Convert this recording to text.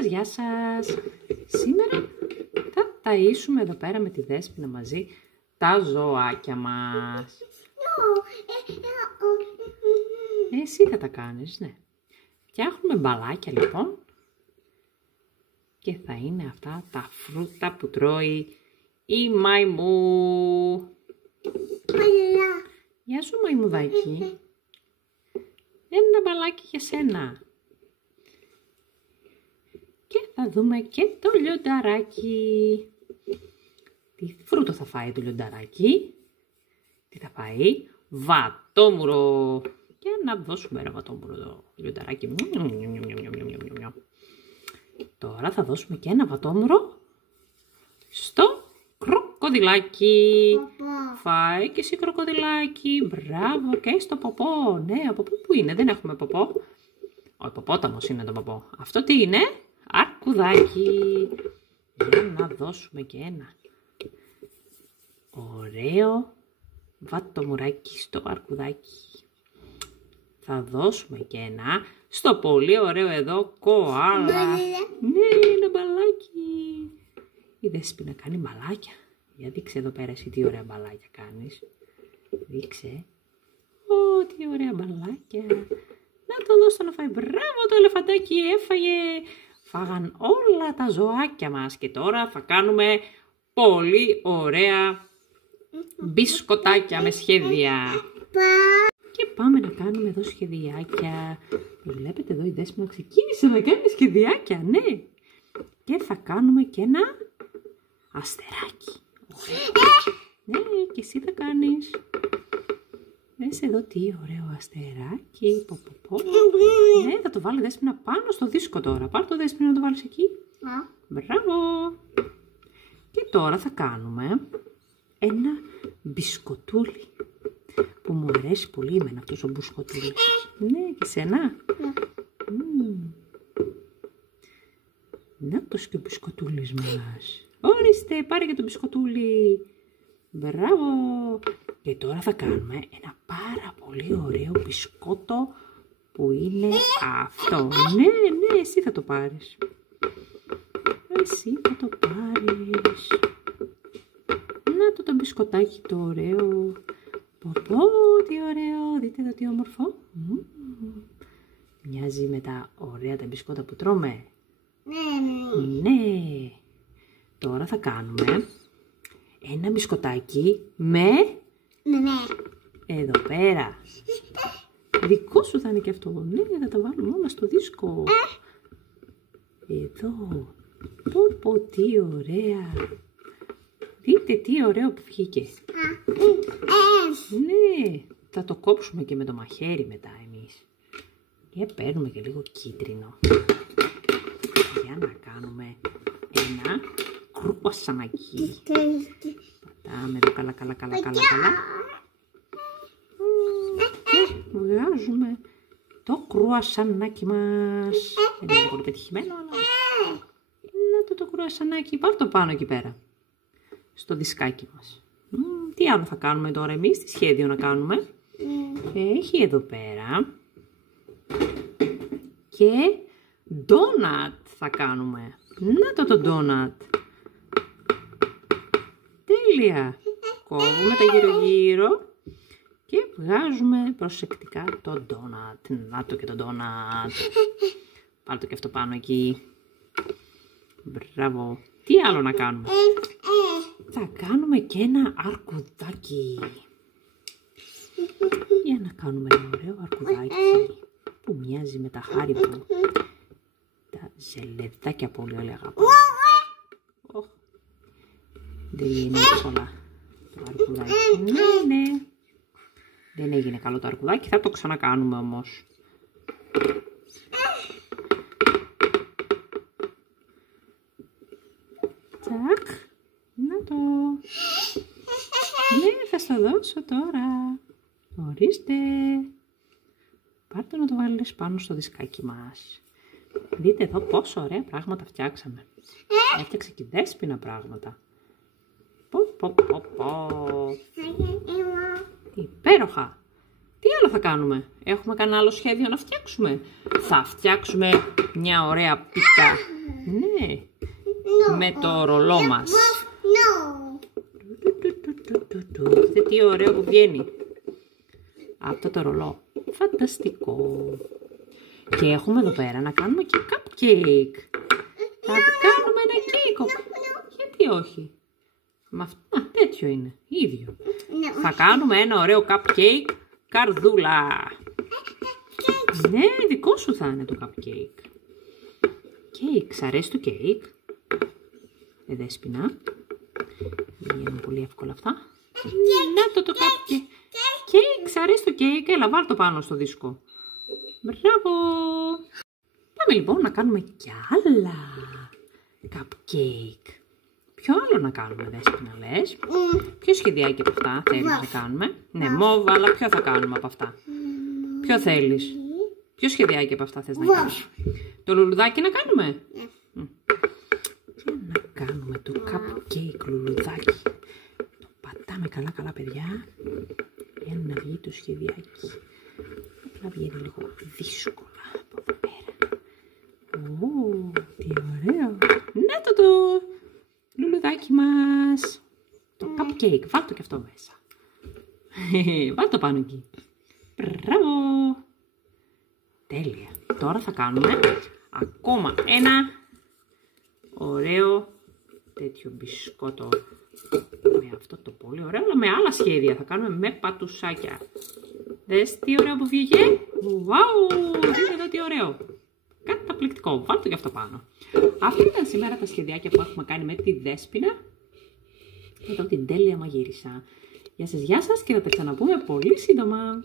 σας, γεια σας. Σήμερα θα ταΐσουμε εδώ πέρα με τη Δέσποινα μαζί τα ζωάκια μας. Εσύ θα τα κάνεις, ναι. Φτιάχνουμε μπαλάκια λοιπόν και θα είναι αυτά τα φρούτα που τρώει η μαϊμού. Γεια σου μαϊμουδάκι. Ένα μπαλάκι για σένα. Και θα δούμε και το λιονταράκι. Τι φρούτο θα φάει το λιονταράκι? Τι θα φάει? Βατόμουρο. Και να δώσουμε ένα βατόμουρο το λιονταράκι. Τώρα θα δώσουμε και ένα βατόμουρο στο κροκοδιλάκι. Φάει και εσύ κροκοδιλάκι. Μπράβο, και στο ποπό. Ναι, ο ποπό που είναι? Δεν έχουμε ποπό. Ο υποπόταμος είναι το ποπό. Αυτό τι είναι? Αρκουδάκι. Για να δώσουμε και ένα ωραίο βατομουράκι στο αρκουδάκι. Θα δώσουμε και ένα στο πολύ ωραίο εδώ κοάλα. Ναι, ένα μπαλάκι. Η Δέσποινα κάνει μπαλάκια. Για δείξε εδώ πέρα εσύ τι ωραία μπαλάκια κάνεις. Δείξε. Ω, τι ωραία μπαλάκια. Να το δώσω να φάει. Μπράβο, το ελεφαντάκι έφαγε. Φάγαν όλα τα ζωάκια μας. Και τώρα θα κάνουμε πολύ ωραία μπισκοτάκια με σχέδια. Και πάμε να κάνουμε εδώ σχεδιάκια. Βλέπετε εδώ η Δέσποινα ξεκίνησε να κάνει σχεδιάκια, ναι. Και θα κάνουμε και ένα αστεράκι. Ναι, και εσύ θα κάνεις. Δες εδώ τι ωραίο αστεράκι. Ναι, θα το βάλει Δέσποινα πάνω στο δίσκο τώρα. Πάρ' το Δέσποινα να το βάλεις εκεί. Μπράβο. Και τώρα θα κάνουμε ένα μπισκοτούλι. Που μου αρέσει πολύ εμένα αυτός ο μπισκοτούλης. Ναι, και σένα. Να το και ο μπισκοτούλης μας. Ορίστε, πάρε και το μπισκοτούλι. Μπράβο. Και τώρα θα κάνουμε ένα πάρα πολύ ωραίο μπισκότο που είναι αυτό. Ναι, εσύ θα το πάρεις. Εσύ θα το πάρεις. Να το μπισκοτάκι το ωραίο. Πω, τι ωραίο. Δείτε εδώ τι όμορφο. Μοιάζει με τα ωραία τα μπισκότα που τρώμε. Ναι. Τώρα θα κάνουμε ένα μπισκοτάκι με... Εδώ πέρα. Δικό σου θα είναι και αυτό. Ναι, θα τα βάλουμε όλα στο δίσκο. Εδώ. Πω, τι ωραία. Δείτε τι ωραίο που βγήκε. Ναι, θα το κόψουμε και με το μαχαίρι μετά εμείς. Και παίρνουμε και λίγο κίτρινο. Για να κάνουμε ένα κρουασανάκι. Πατάμε εδώ καλά. Και βγάζουμε το κρουασανάκι μας. Δεν είναι πολύ πετυχημένο, αλλά... Να το κρουασανάκι, πάρ' το πάνω εκεί πέρα. Στο δισκάκι μας. Τι άλλο θα κάνουμε τώρα εμείς, τι σχέδιο να κάνουμε? Έχει εδώ πέρα και ντόνατ θα κάνουμε. Να το ντόνατ. Τέλεια. Κόβουμε τα γύρω-γύρω και βγάζουμε προσεκτικά το ντόνατ. Να το και το ντόνατ. Πάρ' το και αυτό πάνω εκεί. Μπράβο. Τι άλλο να κάνουμε? Θα κάνουμε και ένα αρκουδάκι. Για να κάνουμε ένα ωραίο αρκουδάκι που μοιάζει με τα Χάριμπο. Τα ζελεδάκια πολύ ωραία αγαπώ. Δεν είναι πολλά το αρκουδάκι. Ναι. Δεν έγινε καλό το αρκουδάκι, θα το ξανακάνουμε όμως. Τσακ. Να το. Ναι, θα στο δώσω τώρα. Ορίστε. Πάρτε να το βάλεις πάνω στο δισκάκι μας. Δείτε εδώ πόσο ωραία πράγματα φτιάξαμε. Έφτιαξε και η Δέσποινα πράγματα. Πω. Υπέροχα. Τι άλλο θα κάνουμε? Έχουμε κανένα άλλο σχέδιο να φτιάξουμε? Θα φτιάξουμε μια ωραία πίτα Ναι. Με το ρολό μας. Δείτε τι ωραίο που βγαίνει. Αυτό το ρολό. Φανταστικό. Και έχουμε εδώ πέρα να κάνουμε και cupcake. Θα κάνουμε ένα κέικο. Γιατί όχι. Με αυτό, τέτοιο είναι. Ίδιο. Θα κάνουμε ένα ωραίο cupcake καρδούλα. Ναι, δικό σου θα είναι το cupcake. Κέικ, σ' αρέσει το κέικ? Δέσποινα. Είναι πολύ εύκολα αυτά. Να το cupcake. Κέικ, σ' αρέσει το κέικ? Έλα, βάλ το πάνω στο δίσκο. Μπράβο. Πάμε λοιπόν να κάνουμε κι άλλα cupcake. Ποιο άλλο να κάνουμε, Δέσποινα, λες? Ποιο σχεδιάκι από αυτά θέλεις να κάνουμε? Ναι, μόβ, αλλά ποιο θα κάνουμε από αυτά? Ποιο θέλεις? Ποιο σχεδιάκι από αυτά θες να κάνεις? Το λουλουδάκι να κάνουμε? Να κάνουμε το cupcake λουλουδάκι. Το πατάμε καλά καλά, παιδιά, για να βγει το σχεδιάκι. Απλά βγαίνει λίγο δύσκολα από εδώ πέρα. Ω, τι ωραίο. Να το λουλουδάκι μας. Το cupcake, βάλ' το και αυτό μέσα. Βάλ' το πάνω εκεί. Μπράβο. Τέλεια. Τώρα θα κάνουμε ακόμα ένα ωραίο τέτοιο μπισκότο. Με αυτό το πολύ ωραίο, αλλά με άλλα σχέδια. Θα κάνουμε με πατουσάκια. Δες τι ωραίο που βγήκε. Wow, δείτε εδώ τι ωραίο. Καταπληκτικό. Βάλτε το και αυτό πάνω. Αυτά ήταν σήμερα τα σχεδιάκια που έχουμε κάνει με τη Δέσποινα. Εδώ την τέλεια μαγείρισα. Γεια σας και θα τα ξαναπούμε πολύ σύντομα.